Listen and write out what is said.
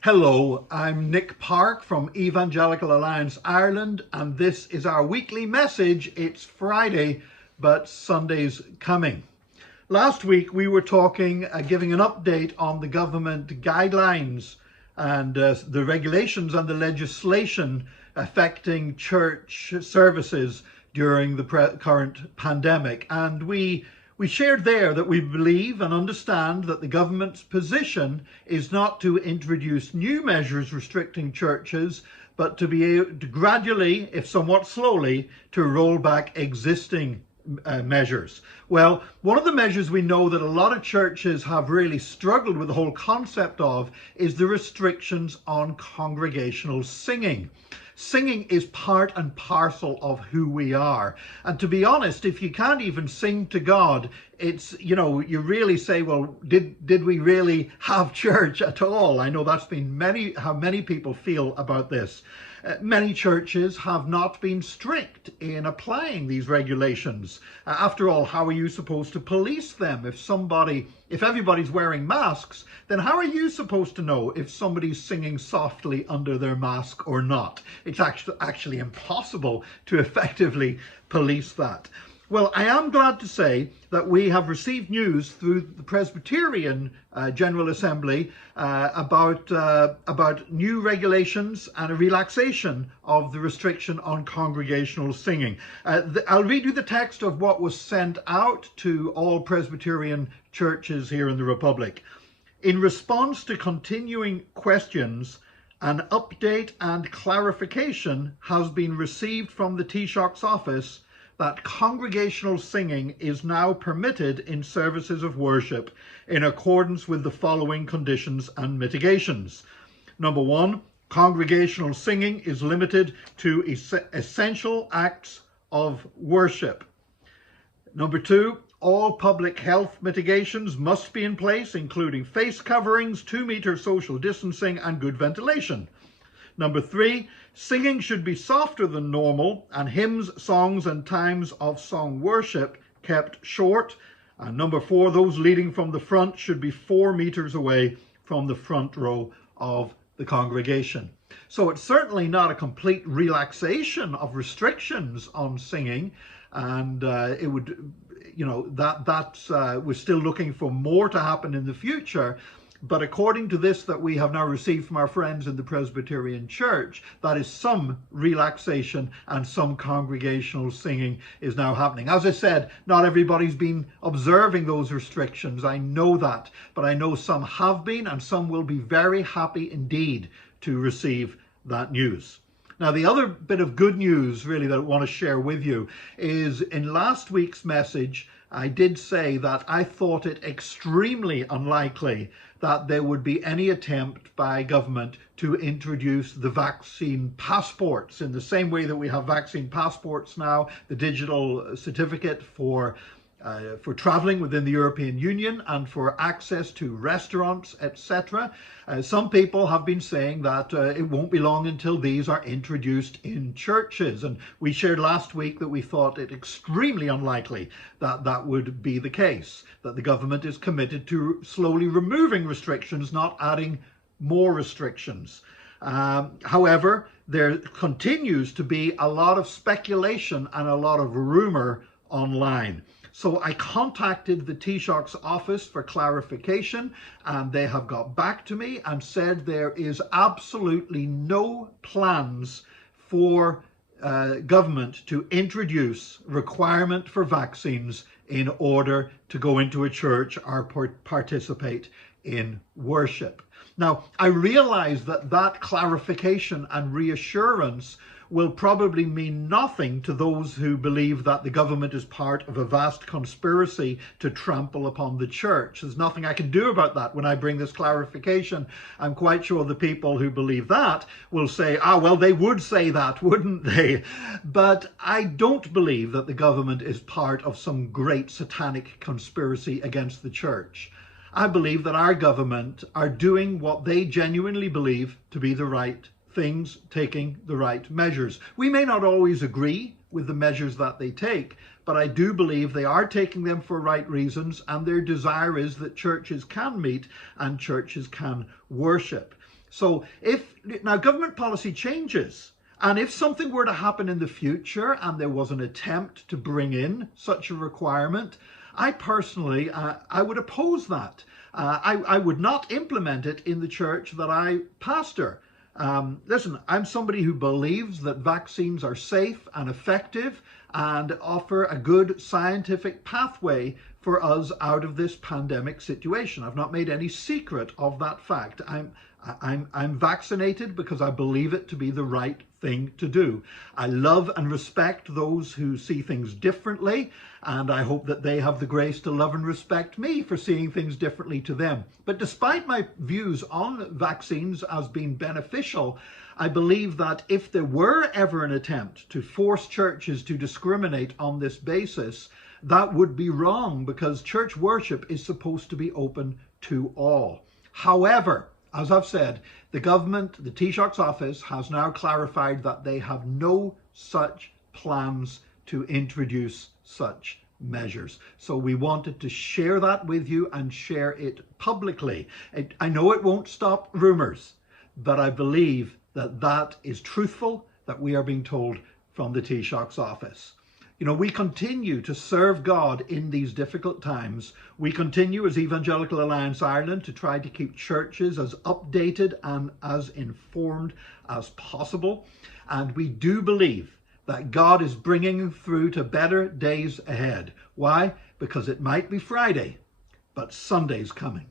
Hello, I'm Nick Park from Evangelical Alliance Ireland, and this is our weekly message. It's Friday, but Sunday's coming. Last week we were giving an update on the government guidelines and the regulations and the legislation affecting church services during the current pandemic. And we shared there that we believe and understand that the government's position is not to introduce new measures restricting churches, but to be able to gradually, if somewhat slowly, to roll back existing measures. Well, one of the measures we know that a lot of churches have really struggled with the whole concept of is the restrictions on congregational singing. Singing is part and parcel of who we are. And to be honest, if you can't even sing to God, it's, you really say, well, did we really have church at all? I know that's been how many people feel about this. Many churches have not been strict in applying these regulations. After all, how are you supposed to police them? If everybody's wearing masks, then how are you supposed to know if somebody's singing softly under their mask or not? It's actually impossible to effectively police that. Well, I am glad to say that we have received news through the Presbyterian General Assembly about new regulations and a relaxation of the restriction on congregational singing. I'll read you the text of what was sent out to all Presbyterian churches here in the Republic. In response to continuing questions, an update and clarification has been received from the Taoiseach's office that congregational singing is now permitted in services of worship in accordance with the following conditions and mitigations. Number one, congregational singing is limited to essential acts of worship. Number two, all public health mitigations must be in place, including face coverings, 2-meter social distancing, and good ventilation. Number three, singing should be softer than normal, and hymns, songs, and times of song worship kept short. And number four, those leading from the front should be 4 meters away from the front row of the congregation. So it's certainly not a complete relaxation of restrictions on singing, and we're still looking for more to happen in the future. But according to this that we have now received from our friends in the Presbyterian Church, that is some relaxation and some congregational singing is now happening. As I said, not everybody's been observing those restrictions. I know that, but I know some have been, and some will be very happy indeed to receive that news. Now, the other bit of good news really that I want to share with you is in last week's message, I did say that I thought it extremely unlikely that there would be any attempt by government to introduce the vaccine passports in the same way that we have vaccine passports now, the digital certificate for traveling within the European Union and for access to restaurants, etc. Some people have been saying that it won't be long until these are introduced in churches. And we shared last week that we thought it extremely unlikely that that would be the case, that the government is committed to slowly removing restrictions, not adding more restrictions. However, there continues to be a lot of speculation and a lot of rumor online. So I contacted the Taoiseach's office for clarification, and they have got back to me and said there is absolutely no plans for government to introduce requirement for vaccines in order to go into a church or participate in worship. Now, I realize that clarification and reassurance will probably mean nothing to those who believe that the government is part of a vast conspiracy to trample upon the church. There's nothing I can do about that when I bring this clarification. I'm quite sure the people who believe that will say, well, they would say that, wouldn't they? But I don't believe that the government is part of some great satanic conspiracy against the church. I believe that our government are doing what they genuinely believe to be the right things, taking the right measures. We may not always agree with the measures that they take, but I do believe they are taking them for right reasons, and their desire is that churches can meet and churches can worship. So if now government policy changes, and if something were to happen in the future and there was an attempt to bring in such a requirement, I personally, I would oppose that. I would not implement it in the church that I pastor. Listen, I'm somebody who believes that vaccines are safe and effective and offer a good scientific pathway for us out of this pandemic situation. I've not made any secret of that fact. I'm vaccinated because I believe it to be the right thing to do. I love and respect those who see things differently, and I hope that they have the grace to love and respect me for seeing things differently to them. But despite my views on vaccines as being beneficial, I believe that if there were ever an attempt to force churches to discriminate on this basis, that would be wrong, because church worship is supposed to be open to all. However, as I've said, the government, the Taoiseach's office, has now clarified that they have no such plans to introduce such measures. So we wanted to share that with you and share it publicly. I know it won't stop rumours, but I believe that that is truthful, that we are being told from the Taoiseach's office. You know, we continue to serve God in these difficult times. We continue as Evangelical Alliance Ireland to try to keep churches as updated and as informed as possible. And we do believe that God is bringing through to better days ahead. Why? Because it might be Friday, but Sunday's coming.